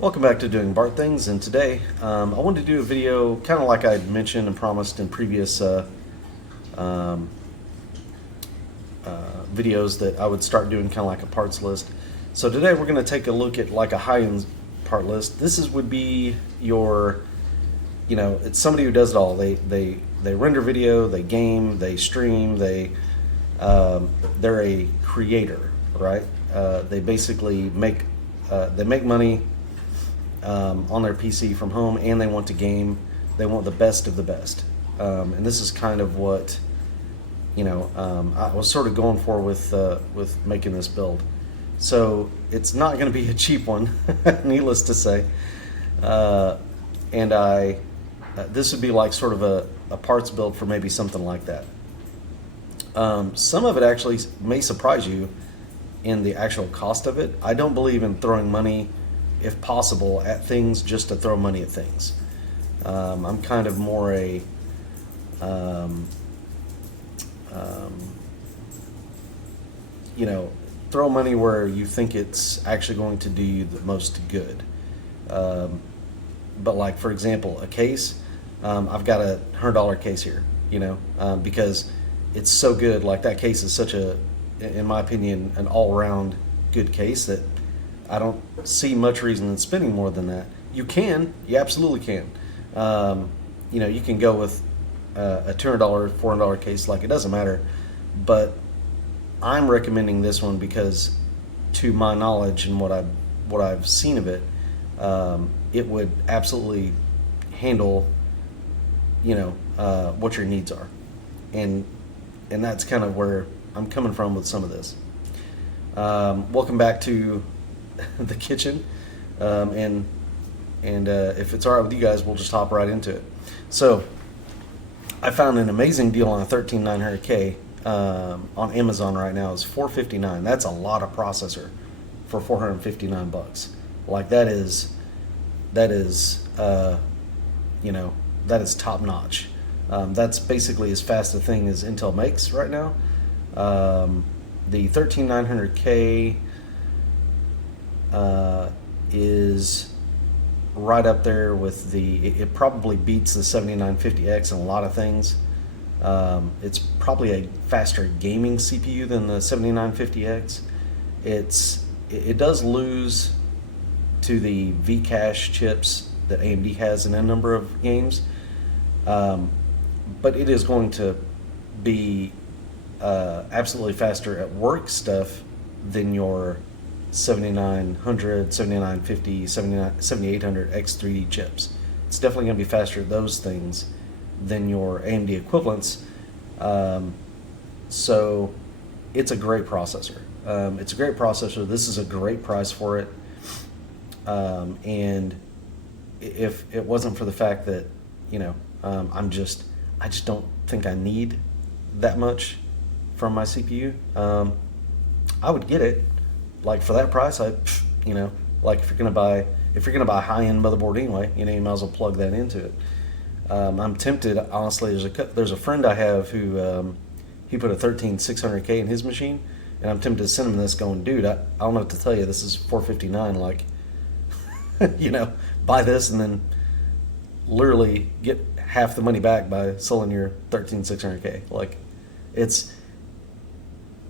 Welcome back to Doing Bart Things, and today I wanted to do a video kind of like I mentioned and promised in previous um, videos that I would start doing kind of like a parts list. So today we're going to take a look at like a high-end part list. Would be your, it's somebody who does it all. They render video, they game, they stream, they're a creator, right? They basically make money on their PC from home, and they want to game. They want the best of the best, and this is kind of what I was sort of going for with making this build. So it's not going to be a cheap one, needless to say. And this would be like sort of a parts build for maybe something like that. Some of it actually may surprise you in the actual cost of it. I don't believe in throwing money, if possible, at things just to throw money at things. I'm kind of more a throw money where you think it's actually going to do you the most good. But like, for example, a case, I've got a $100 case here, because it's so good. Like, that case is such in my opinion, an all-around good case that I don't see much reason in spending more than that. You absolutely can. You can go with a $200, $400 case, like, it doesn't matter. But I'm recommending this one because, to my knowledge and what I've seen of it, it would absolutely handle, what your needs are, and that's kind of where I'm coming from with some of this. Welcome back to the kitchen, and if it's all right with you guys, we'll just hop right into it. So I found an amazing deal on a 13900K on Amazon right now. It's $459. That's a lot of processor for $459. Like, that is top notch. That's basically as fast a thing as Intel makes right now. The 13900K is right up there with it probably beats the 7950X in a lot of things. It's probably a faster gaming CPU than the 7950X. It does lose to the V-Cache chips that AMD has in a number of games, but it is going to be absolutely faster at work stuff than your 7900, 7950, 7800 X3D chips. It's definitely going to be faster at those things than your AMD equivalents. So it's a great processor. This is a great price for it. And if it wasn't for the fact that, I just don't think I need that much from my CPU, I would get it. Like, for that price, like, if you're gonna buy a high-end motherboard anyway, you might as well plug that into it. I'm tempted, honestly. There's a friend I have who he put a 13600K in his machine, and I'm tempted to send him this, going, dude, I don't know what to tell you. This is $459. Like, buy this and then literally get half the money back by selling your 13600K. Like, it's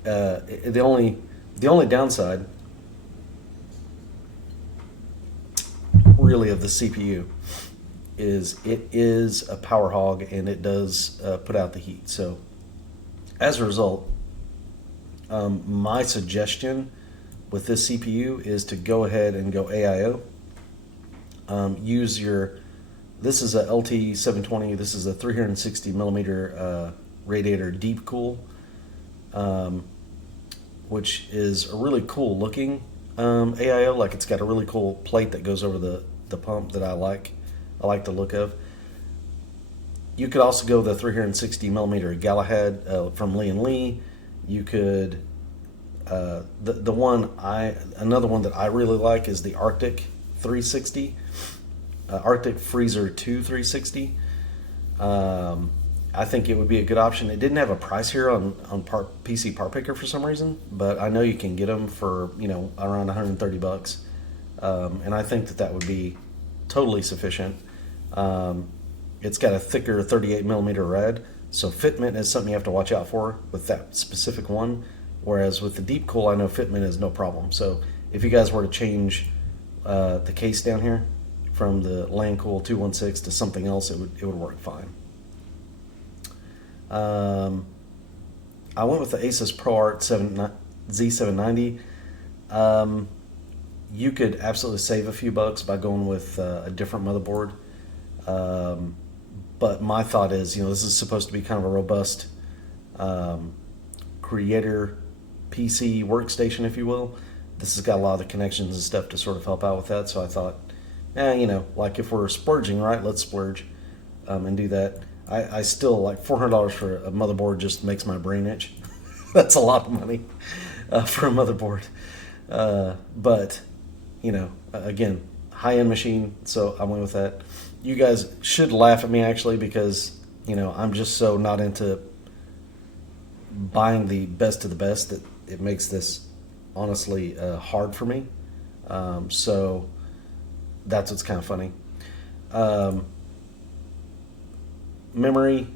the only downside really of the CPU is it is a power hog, and it does put out the heat. So as a result, my suggestion with this CPU is to go ahead and go AIO. This is a LT720. This is a 360 millimeter radiator deep cool, which is a really cool looking AIO. Like, it's got a really cool plate that goes over the pump that I like the look of. You could also go the 360 millimeter Galahad from Lian Li. You could another one that I really like is the Arctic 360, Arctic Freezer 2 360. I think it would be a good option. It didn't have a price here on PC Part Picker for some reason, but I know you can get them for around $130. and I think that would be totally sufficient. It's got a thicker 38 millimeter red, so fitment is something you have to watch out for with that specific one. Whereas with the deep cool, I know fitment is no problem. So if you guys were to change the case down here from the lancool 216 to something else, it would work fine. I went with the ASUS ProArt Z790. You could absolutely save a few bucks by going with a different motherboard. But my thought is, this is supposed to be kind of a robust creator PC workstation, if you will. This has got a lot of the connections and stuff to sort of help out with that. So I thought, like if we're splurging, right, let's splurge and do that. I still, like, $400 for a motherboard just makes my brain itch. That's a lot of money for a motherboard. But, again, high-end machine, so I went with that. You guys should laugh at me, actually, because, I'm just so not into buying the best of the best that it makes this, honestly, hard for me. So that's what's kind of funny. Memory.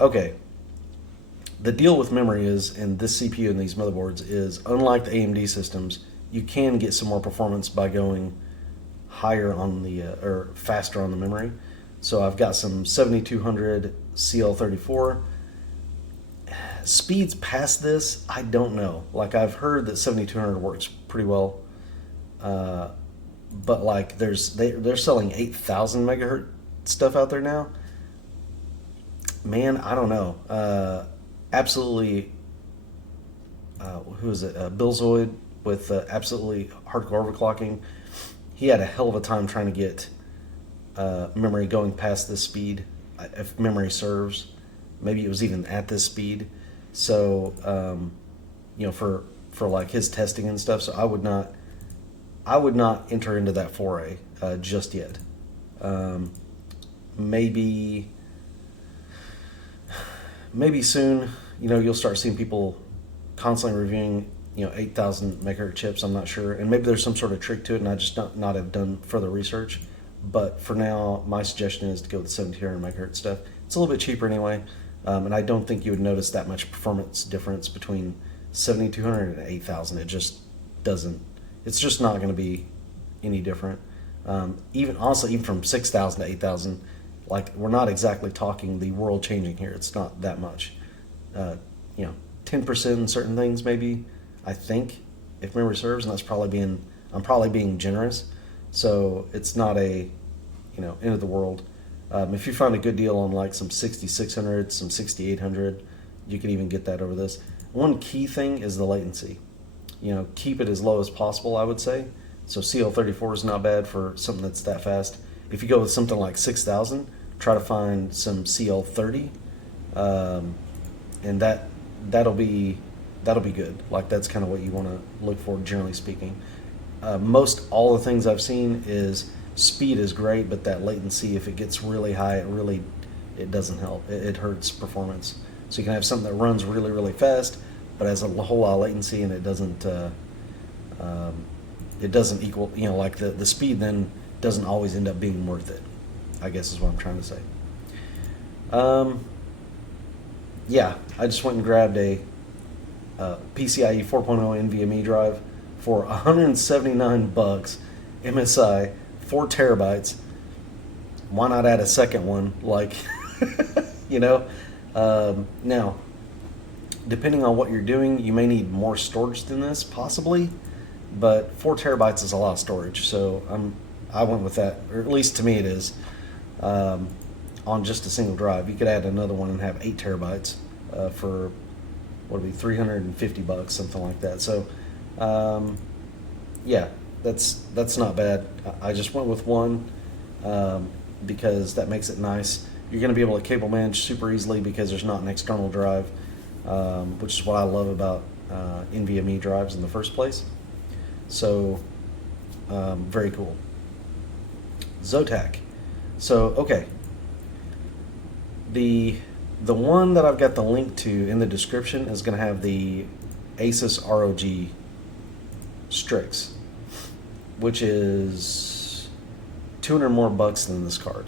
Okay. The deal with memory is, in this CPU and these motherboards, is unlike the AMD systems, you can get some more performance by going higher on the, or faster on the memory. So I've got some 7200 CL34. Speeds past this, I don't know. Like, I've heard that 7200 works pretty well. But like, they're selling 8000 megahertz stuff out there now. Man, I don't know. Absolutely, who is it? Bill Zoid with absolutely hardcore overclocking. He had a hell of a time trying to get memory going past this speed, if memory serves. Maybe it was even at this speed. So, for like his testing and stuff. So I would not enter into that foray just yet. Maybe soon, you'll start seeing people constantly reviewing, 8,000 megahertz chips. I'm not sure, and maybe there's some sort of trick to it, and I just not have done further research. But for now, my suggestion is to go with the 1700 megahertz stuff. It's a little bit cheaper anyway, and I don't think you would notice that much performance difference between 7200 and 8000. It just doesn't. It's just not going to be any different. Even from 6000 to 8000. Like, we're not exactly talking the world changing here. It's not that much. 10% in certain things, maybe, I think, if memory serves, and I'm probably being generous. So it's not a, end of the world. If you find a good deal on like some 6600, some 6800, you can even get that over this. One key thing is the latency. Keep it as low as possible, I would say. So CL34 is not bad for something that's that fast. If you go with something like 6000, try to find some CL30, and that'll be good. Like, that's kind of what you want to look for, generally speaking. Most all the things I've seen is speed is great, but that latency, if it gets really high, it doesn't help. It hurts performance. So you can have something that runs really, really fast, but has a whole lot of latency, and it doesn't equal, like the speed then doesn't always end up being worth it, I guess is what I'm trying to say. Yeah, I just went and grabbed a PCIe 4.0 NVMe drive for $179, MSI, 4 terabytes. Why not add a second one? Like, now, depending on what you're doing, you may need more storage than this, possibly, but 4 terabytes is a lot of storage, so I went with that, or at least to me it is, on just a single drive. You could add another one and have 8 terabytes for, what would be, $350, something like that. So, yeah, that's not bad. I just went with one because that makes it nice. You're going to be able to cable manage super easily because there's not an external drive, which is what I love about NVMe drives in the first place. So, very cool. Zotac. So, okay. The one that I've got the link to in the description is going to have the ASUS ROG Strix. which is 200 more bucks than this card.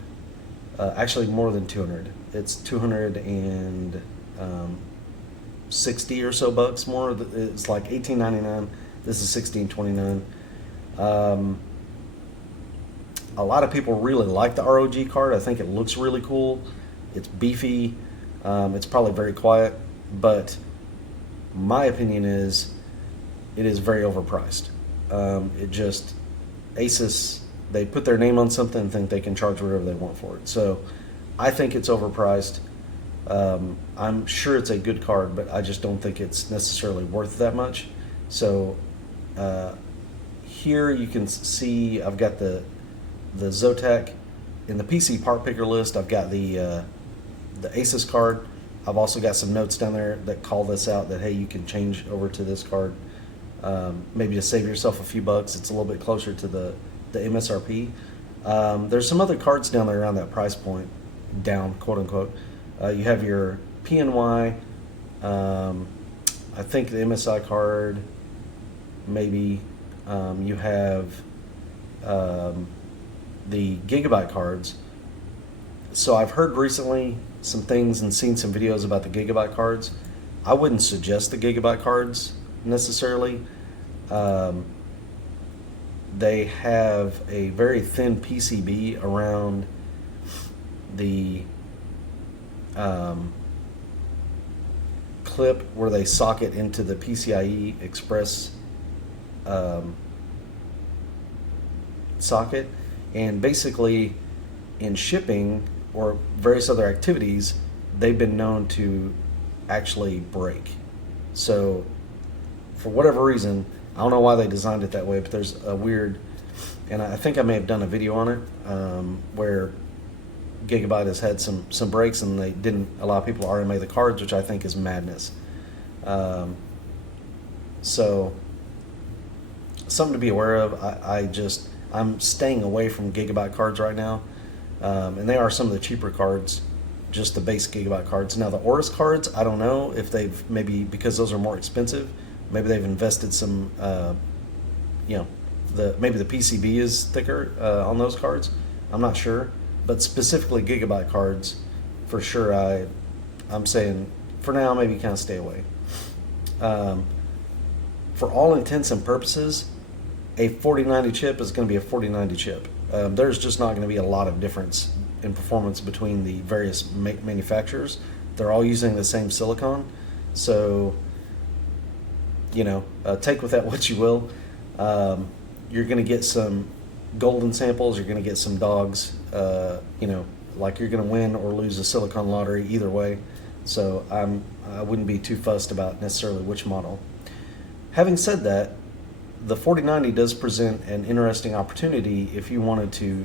Actually, more than 200. It's 260 or so bucks more. It's like $18.99. This is $16.29. A lot of people really like the ROG card. I think it looks really cool. It's beefy. It's probably very quiet, but my opinion is it is very overpriced. ASUS, they put their name on something and think they can charge whatever they want for it. So I think it's overpriced. I'm sure it's a good card, but I just don't think it's necessarily worth that much. So here you can see I've got the Zotac in the PC part picker list. I've got the ASUS card. I've also got some notes down there that call this out, that hey, you can change over to this card, maybe to save yourself a few bucks. It's a little bit closer to the MSRP. There's some other cards down there around that price point, down, quote unquote. You have your PNY, I think the MSI card, maybe. You have the Gigabyte cards. So I've heard recently some things and seen some videos about the Gigabyte cards. I wouldn't suggest the Gigabyte cards necessarily. They have a very thin PCB around the clip where they socket into the PCIe Express socket, and basically in shipping or various other activities, they've been known to actually break. So for whatever reason, I don't know why they designed it that way, but there's a weird, and I think I may have done a video on it, where Gigabyte has had some breaks and they didn't allow people to RMA the cards, which I think is madness. So something to be aware of. I'm staying away from Gigabyte cards right now, and they are some of the cheaper cards, just the base Gigabyte cards. Now the Aorus cards, I don't know if they've, maybe because those are more expensive, maybe they've invested some, maybe the PCB is thicker on those cards. I'm not sure, but specifically Gigabyte cards, for sure. I'm saying for now maybe kind of stay away. For all intents and purposes, a 4090 chip is going to be a 4090 chip. There's just not going to be a lot of difference in performance between the various manufacturers. They're all using the same silicon, so take with that what you will. You're going to get some golden samples. You're going to get some dogs. Like you're going to win or lose a silicon lottery either way. So I wouldn't be too fussed about necessarily which model. Having said that, the 4090 does present an interesting opportunity if you wanted to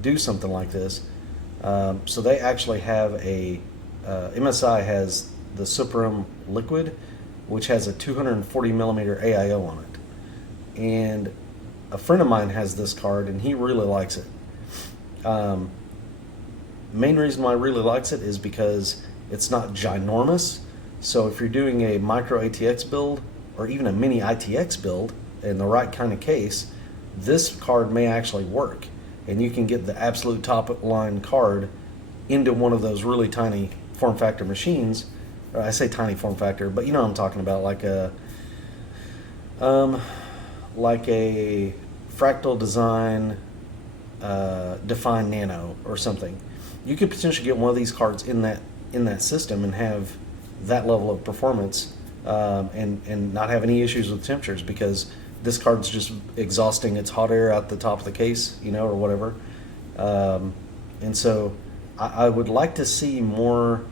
do something like this. So they actually have MSI has the Suprim Liquid, which has a 240 millimeter AIO on it. And a friend of mine has this card and he really likes it. Main reason why he really likes it is because it's not ginormous. So if you're doing a micro ATX build or even a mini ITX build in the right kind of case, this card may actually work, and you can get the absolute top line card into one of those really tiny form factor machines. I say tiny form factor, but you know what I'm talking about, like a fractal design defined nano or something. You could potentially get one of these cards in that system and have that level of performance, and not have any issues with temperatures, because this card's just exhausting its hot air out the top of the case, or whatever. And so I would like to see more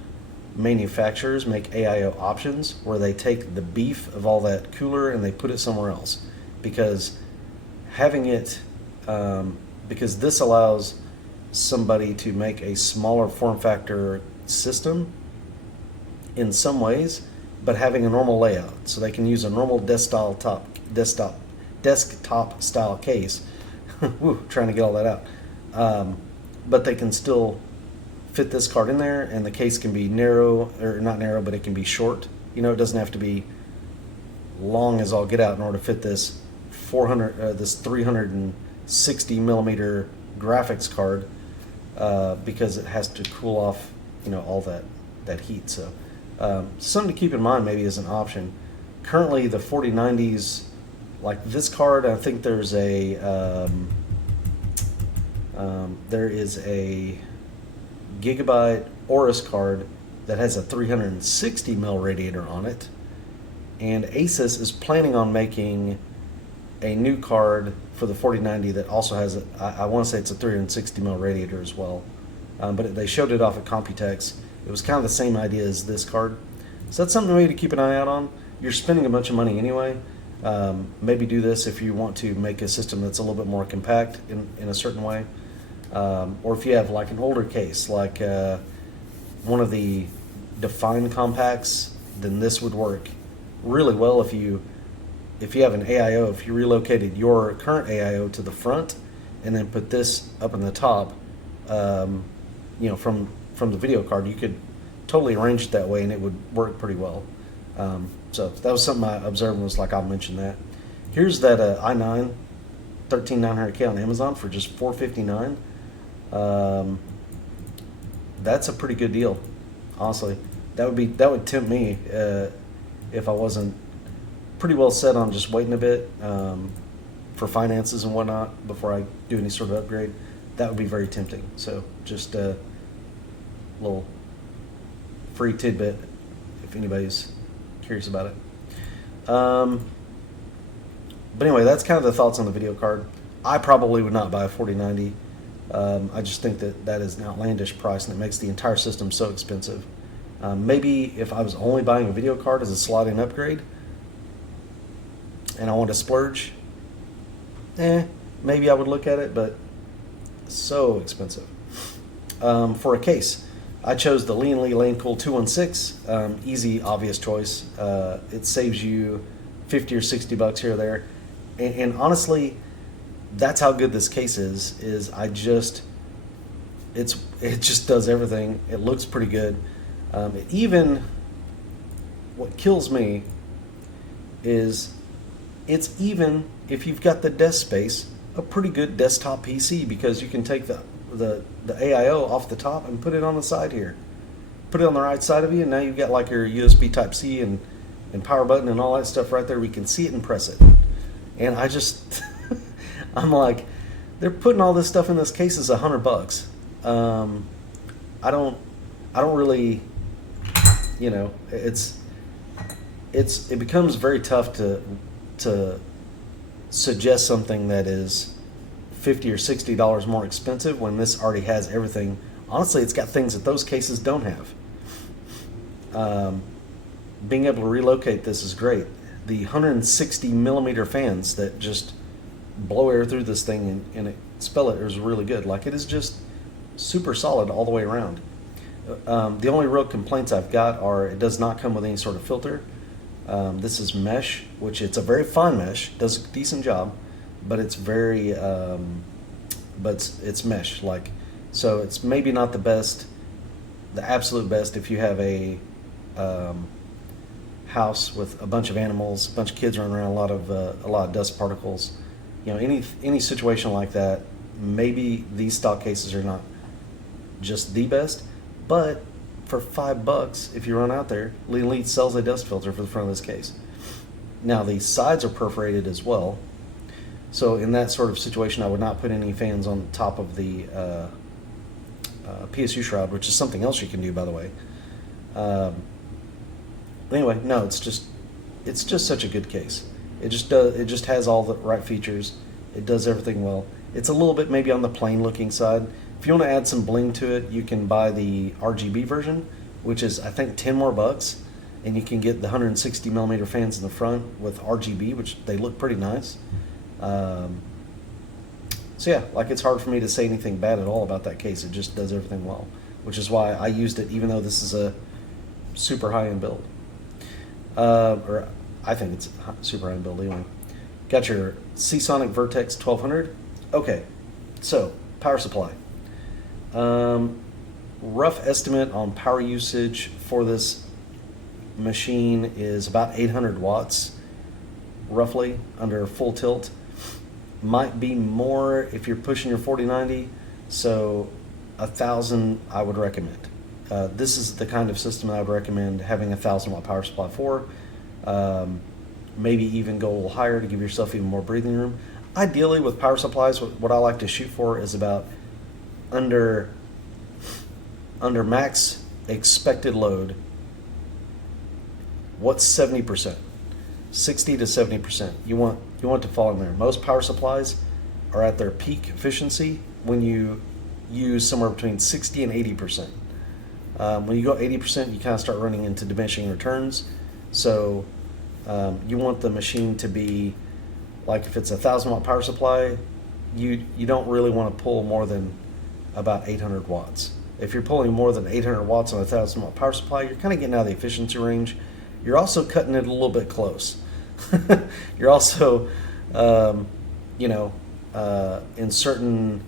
manufacturers make AIO options where they take the beef of all that cooler and they put it somewhere else, because having it, because this allows somebody to make a smaller form factor system in some ways, but having a normal layout, so they can use a normal desktop style case. Woo, trying to get all that out. But they can still fit this card in there, and the case can be narrow, or not narrow, but it can be short. It doesn't have to be long as all get out in order to fit this this 360 millimeter graphics card because it has to cool off, all that heat. So something to keep in mind maybe as an option. Currently, the 4090s, like this card, I think there is a Gigabyte Aorus card that has a 360 mil radiator on it, and ASUS is planning on making a new card for the 4090 that also has I want to say it's a 360 mil radiator as well, but they showed it off at Computex. It was kind of the same idea as this card, so that's something maybe to keep an eye out on. You're spending a bunch of money anyway. Maybe do this if you want to make a system that's a little bit more compact in a certain way, or if you have like an older case, like one of the defined compacts, then this would work really well if you have an AIO. If you relocated your current AIO to the front and then put this up in the top, from the video card, you could totally arrange it that way and it would work pretty well. So that was something I observed and was like, I'll mention that. Here's that i9 13900K on Amazon for just $459. That's a pretty good deal, honestly. That would tempt me if I wasn't pretty well set on just waiting a bit for finances and whatnot before I do any sort of upgrade. That would be very tempting. So just a little free tidbit if anybody's curious about it. But anyway, that's kind of the thoughts on the video card. I probably would not buy a 4090. I just think that is an outlandish price and it makes the entire system so expensive. Maybe if I was only buying a video card as a slot-in upgrade and I want to splurge, maybe I would look at it, but so expensive. For a case, I chose the Lian Li lancool 216. Easy, obvious choice. It saves you 50 or 60 bucks here or there. And honestly, that's how good this case is it just does everything. It looks pretty good. What kills me is it's even, if you've got the desk space, a pretty good desktop PC, because you can take the AIO off the top and put it on the side here. Put it on the right side of you, and now you've got like your USB Type-C and power button and all that stuff right there. We can see it and press it. And I just, I'm like, they're putting all this stuff in this case as $100. I don't really, it becomes very tough to suggest something that is $50 or $60 more expensive when this already has everything. Honestly, it's got things that those cases don't have. Being able to relocate this is great. The 160 millimeter fans that just blow air through this thing and expel it is really good. Like, it is just super solid all the way around. The only real complaints I've got are it does not come with any sort of filter. This is mesh, which it's a very fine mesh, does a decent job, but it's very, it's mesh. Like, so it's maybe not the best, the absolute best if you have a house with a bunch of animals, a bunch of kids running around, a lot of dust particles. Any situation like that, maybe these stock cases are not just the best, but for $5, if you run out there, Lian Li sells a dust filter for the front of this case. Now, the sides are perforated as well, so in that sort of situation, I would not put any fans on top of the PSU shroud, which is something else you can do, by the way. Anyway, no, it's just such a good case. It just has all the right features. It does everything well. It's a little bit maybe on the plain looking side. If you want to add some bling to it, you can buy the RGB version, which is I think 10 more bucks, and you can get the 160 millimeter fans in the front with RGB, which they look pretty nice. So yeah, like, it's hard for me to say anything bad at all about that case. It just does everything well, which is why I used it, even though this is a super high-end build. Or I think it's a super high-end build anyway. Got your Seasonic Vertex 1200. Okay, so power supply. Rough estimate on power usage for this machine is about 800 watts, roughly, under full tilt. might be more if you're pushing your 4090. So 1,000 I would recommend. This is the kind of system I would recommend having a 1,000 watt power supply for. Maybe even go a little higher to give yourself even more breathing room. Ideally, with power supplies, what I like to shoot for is about under max expected load. What's 70%? 60 to 70%. You want to fall in there. Most power supplies are at their peak efficiency when you use somewhere between 60 and 80%. When you go 80%, you kind of start running into diminishing returns. So you want the machine to be, like if it's a 1,000 watt power supply, you don't really want to pull more than about 800 watts. If you're pulling more than 800 watts on a 1,000 watt power supply, you're kind of getting out of the efficiency range. You're also cutting it a little bit close. You're also, in certain,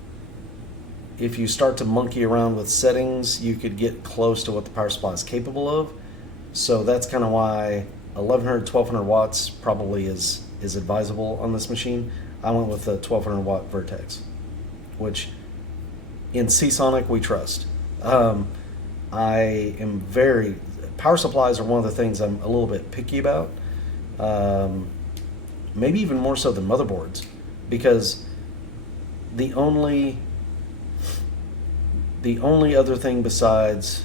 if you start to monkey around with settings, you could get close to what the power supply is capable of. So that's kind of why 1,100, 1,200 watts probably is advisable on this machine. I went with a 1,200 watt Vertex, which in Seasonic we trust. Power supplies are one of the things I'm a little bit picky about. Maybe even more so than motherboards, because the only other thing besides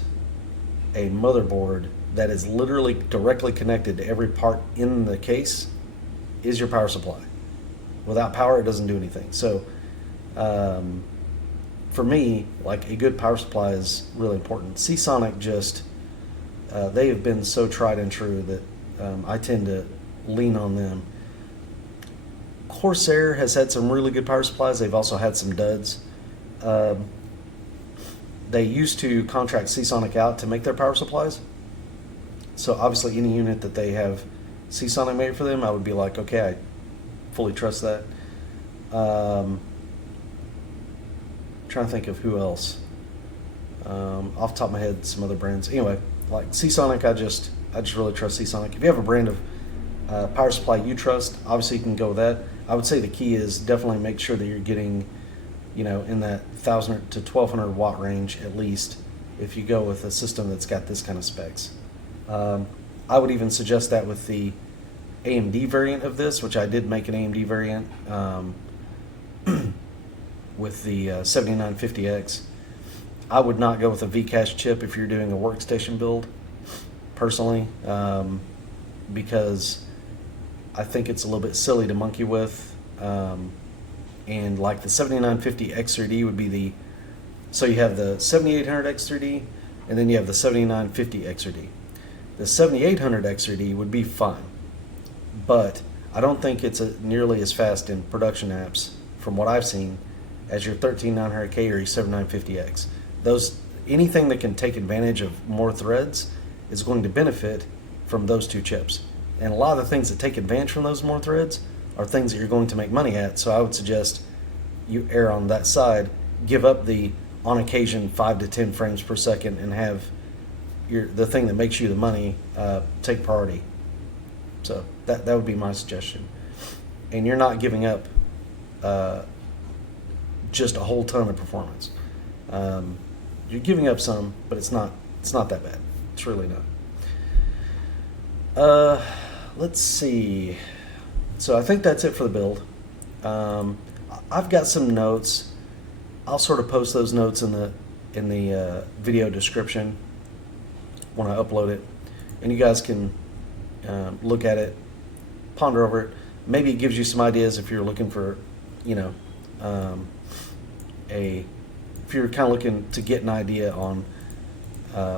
a motherboard that is literally directly connected to every part in the case is your power supply. Without power, it doesn't do anything. So for me, like, a good power supply is really important. Seasonic just, they have been so tried and true that I tend to lean on them. Corsair has had some really good power supplies. They've also had some duds. They used to contract Seasonic out to make their power supplies. So obviously any unit that they have Seasonic made for them, I would be like, okay, I fully trust that. Trying to think of who else. Off the top of my head, some other brands. Anyway, like Seasonic, I just really trust Seasonic. If you have a brand of power supply you trust, obviously you can go with that. I would say the key is definitely make sure that you're getting, in that 1,000 to 1,200 watt range at least, if you go with a system that's got this kind of specs. I would even suggest that with the AMD variant of this, which I did make an AMD variant with the 7950X. I would not go with a Vcache chip if you're doing a workstation build, personally, because I think it's a little bit silly to monkey with. And like the 7950 X3D would be so you have the 7800 X3D, and then you have the 7950 X3D. The 7800 X3D would be fine, but I don't think it's nearly as fast in production apps, from what I've seen, as your 13900K or your 7950X. Anything that can take advantage of more threads is going to benefit from those two chips. And a lot of the things that take advantage from those more threads are things that you're going to make money at. So I would suggest you err on that side, give up the, on occasion, 5 to 10 frames per second, and have the thing that makes you the money take priority. So that would be my suggestion. And you're not giving up just a whole ton of performance. You're giving up some, but it's not that bad. It's really not. Let's see. So I think that's it for the build. I've got some notes. I'll sort of post those notes in the video description when I upload it, and you guys can look at it, ponder over it. Maybe it gives you some ideas if you're looking for, if you're kind of looking to get an idea on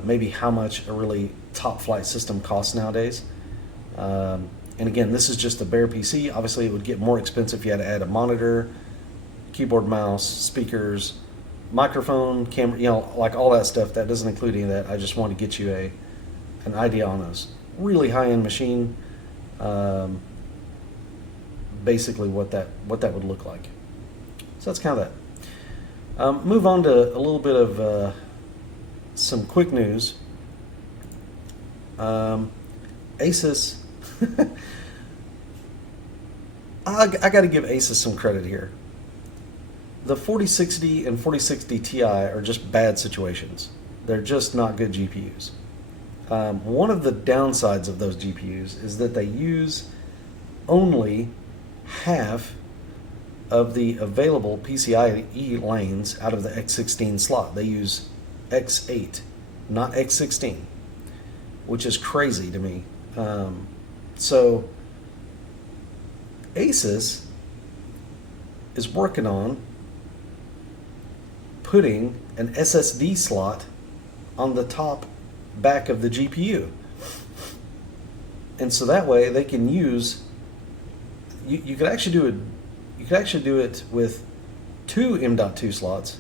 maybe how much a really top flight system costs nowadays. And again, this is just the bare PC. Obviously, it would get more expensive if you had to add a monitor, keyboard, mouse, speakers, microphone, camera, like all that stuff. That doesn't include any of that. I just want to get you an idea on a really high-end machine, basically what that would look like. So that's kind of that. Move on to a little bit of some quick news. ASUS I got to give ASUS some credit here. The 4060 and 4060 Ti are just bad situations. They're just not good GPUs. One of the downsides of those GPUs is that they use only half of the available PCIe lanes out of the X16 slot. They use X8, not X16, which is crazy to me. So ASUS is working on putting an SSD slot on the top back of the GPU. And so that way they can use, you could actually do it, you could actually do it with two M.2 slots,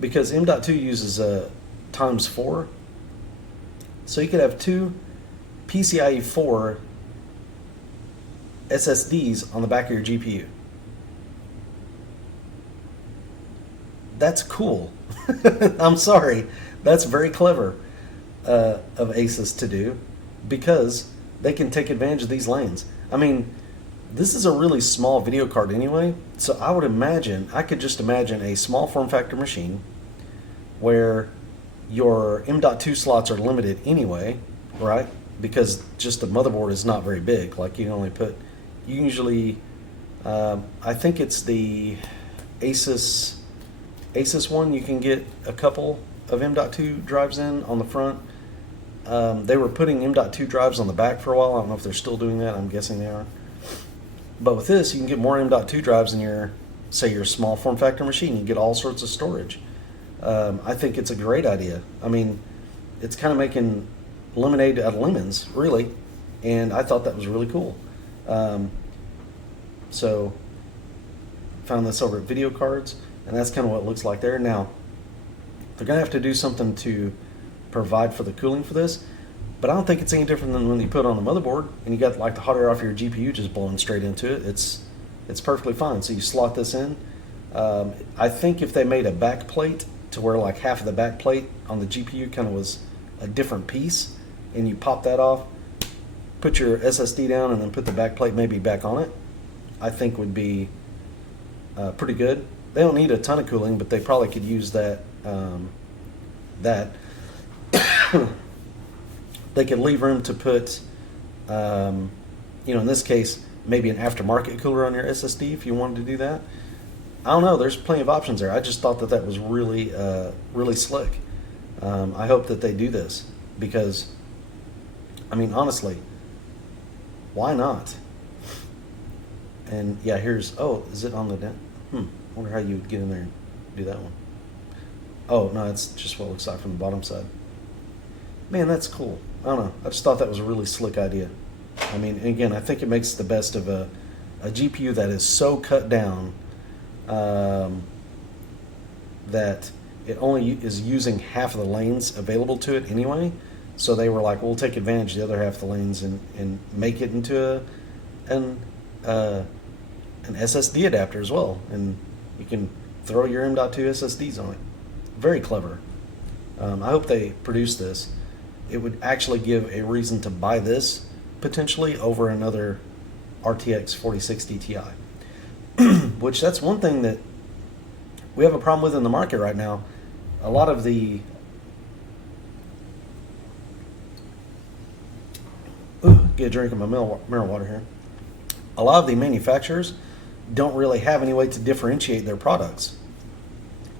because M.2 uses a ×4. So you could have two PCIe 4 SSDs on the back of your GPU. That's cool. I'm sorry. That's very clever of ASUS to do, because they can take advantage of these lanes. I mean, this is a really small video card anyway, so I could just imagine a small form factor machine where your M.2 slots are limited anyway, right? Because just the motherboard is not very big. Like you can usually, I think it's the ASUS one, you can get a couple of M.2 drives in on the front. They were putting M.2 drives on the back for a while. I don't know if they're still doing that. I'm guessing they are. But with this, you can get more M.2 drives in your small form factor machine. You get all sorts of storage. I think it's a great idea. I mean, it's kind of making lemonade out of lemons, really. And I thought that was really cool. So, found this over at Video Cards, and that's kind of what it looks like there. Now, they're going to have to do something to provide for the cooling for this, but I don't think it's any different than when you put it on the motherboard and you got like the hot air off your GPU just blowing straight into it. It's perfectly fine. So you slot this in. I think if they made a back plate to where like half of the back plate on the GPU kind of was a different piece, and you pop that off, put your SSD down, and then put the back plate maybe back on it, I think would be pretty good. They don't need a ton of cooling, but they probably could use that. They could leave room to put, in this case, maybe an aftermarket cooler on your SSD if you wanted to do that. I don't know. There's plenty of options there. I just thought that was really, really slick. I hope that they do this because, I mean, honestly, why not? And yeah, is it on the down? I wonder how you would get in there and do that one. Oh, no, it's just what it looks like from the bottom side. Man, that's cool. I don't know. I just thought that was a really slick idea. I mean, again, I think it makes the best of a GPU that is so cut down that it only is using half of the lanes available to it anyway. So they were like, we'll take advantage of the other half of the lanes and make it into an SSD adapter as well. And you can throw your M.2 SSDs on it. Very clever. I hope they produce this. It would actually give a reason to buy this potentially over another RTX 4060 Ti. Which that's one thing that we have a problem with in the market right now. A lot of the get a drink of my mineral water here. A lot of the manufacturers don't really have any way to differentiate their products.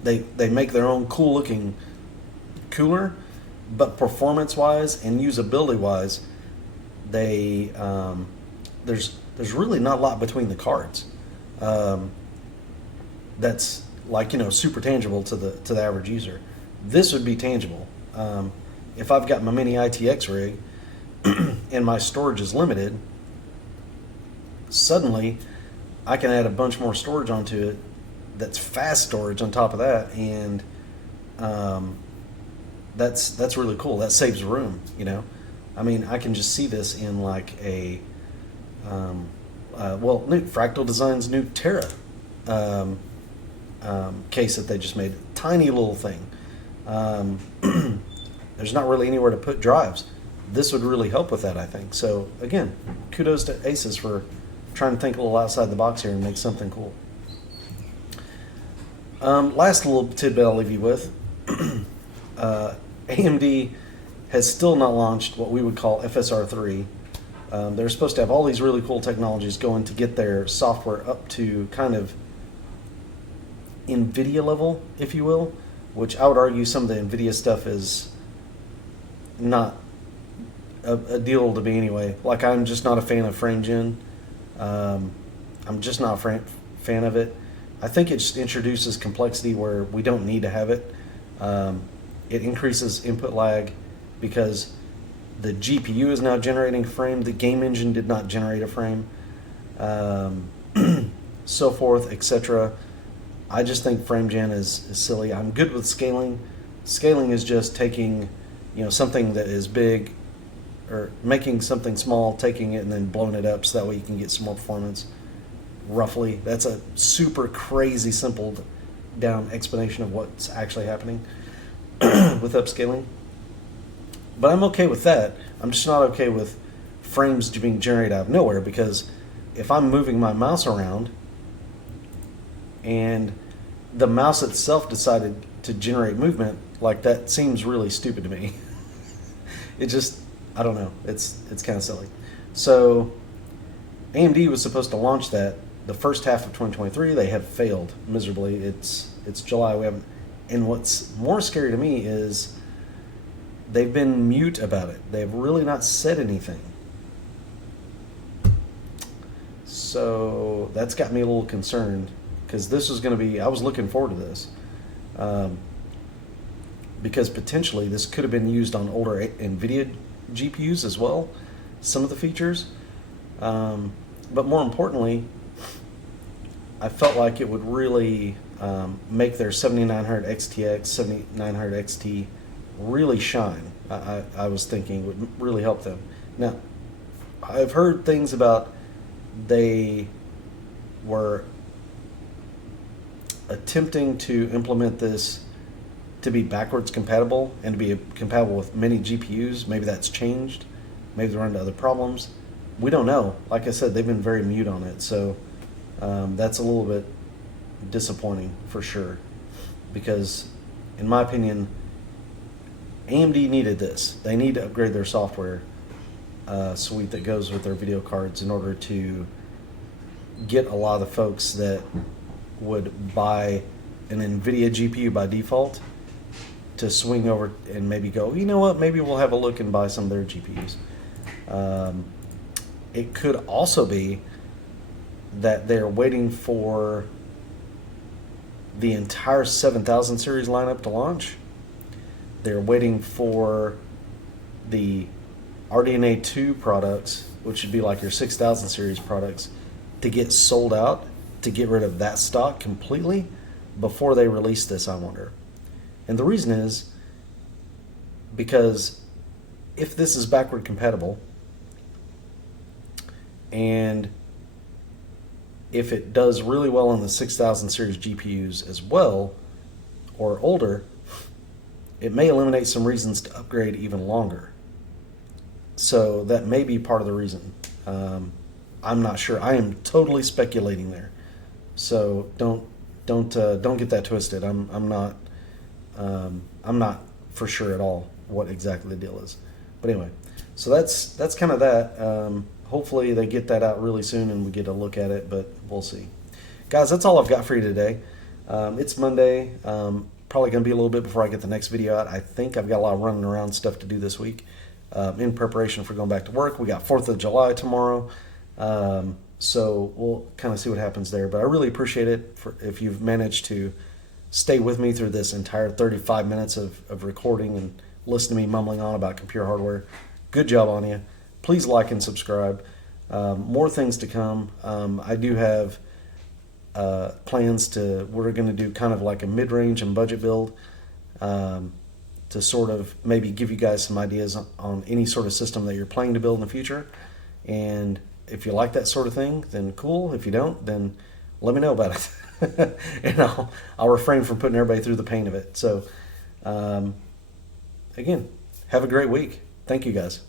They make their own cool looking cooler, but performance wise and usability wise, there's really not a lot between the cards. That's like, super tangible to the average user. This would be tangible. If I've got my mini ITX rig and my storage is limited, suddenly I can add a bunch more storage onto it that's fast storage on top of that, and that's really cool. That saves room, I mean, I can just see this in like a Fractal Designs new Terra case that they just made. Tiny little thing. There's not really anywhere to put drives. This would really help with that, I think. So again, kudos to ASUS for trying to think a little outside the box here and make something cool. Last little tidbit I'll leave you with. AMD has still not launched what we would call FSR3. They're supposed to have all these really cool technologies going to get their software up to kind of NVIDIA level, if you will, which I would argue some of the NVIDIA stuff is not a deal to me anyway. Like, I'm just not a fan of frame gen. I'm just not a fan of it. I think it just introduces complexity where we don't need to have it. It increases input lag because the GPU is now generating a frame. The game engine did not generate a frame. So forth, etc. I just think frame gen is silly. I'm good with scaling. Scaling is just taking, something that is big, or making something small, taking it and then blowing it up so that way you can get some more performance. Roughly, that's a super crazy simple down explanation of what's actually happening with upscaling. But I'm okay with that. I'm just not okay with frames being generated out of nowhere, because if I'm moving my mouse around and the mouse itself decided to generate movement, like, that seems really stupid to me. It just, I don't know, it's kind of silly. So AMD was supposed to launch that the first half of 2023. They have failed miserably. It's July. We haven't. And what's more scary to me is they've been mute about it. They've really not said anything. So that's got me a little concerned, because this was going to be, I was looking forward to this. Because potentially this could have been used on older NVIDIA GPUs as well, some of the features. But more importantly, I felt like it would really make their 7900 XTX, 7900 XT really shine. I was thinking it would really help them. Now, I've heard things about they were attempting to implement this to be backwards compatible and to be compatible with many GPUs. Maybe that's changed. Maybe they're into other problems. We don't know. Like I said, they've been very mute on it. So that's a little bit disappointing for sure, because in my opinion, AMD needed this. They need to upgrade their software suite that goes with their video cards in order to get a lot of the folks that would buy an NVIDIA GPU by default to swing over and maybe go, you know what, maybe we'll have a look and buy some of their GPUs. It could also be that they're waiting for the entire 7000 series lineup to launch. They're waiting for the RDNA 2 products, which would be like your 6000 series products, to get sold out, to get rid of that stock completely before they release this, I wonder. And the reason is because if this is backward compatible, and if it does really well on the 6000 series GPUs as well, or older, it may eliminate some reasons to upgrade even longer. So that may be part of the reason. I'm not sure. I am totally speculating there. So don't get that twisted. I'm not for sure at all what exactly the deal is. But anyway, so that's kind of that. Hopefully they get that out really soon and we get a look at it, but we'll see. Guys, that's all I've got for you today. It's Monday. Probably going to be a little bit before I get the next video out. I think I've got a lot of running around stuff to do this week in preparation for going back to work. We got 4th of July tomorrow. So we'll kind of see what happens there. But I really appreciate it if you've managed to stay with me through this entire 35 minutes of recording and listen to me mumbling on about computer hardware. Good job on you. Please like and subscribe. More things to come. I do have plans we're going to do kind of like a mid-range and budget build to sort of maybe give you guys some ideas on any sort of system that you're planning to build in the future. And if you like that sort of thing, then cool. If you don't, then let me know about it. And I'll refrain from putting everybody through the pain of it. So again, have a great week. Thank you guys.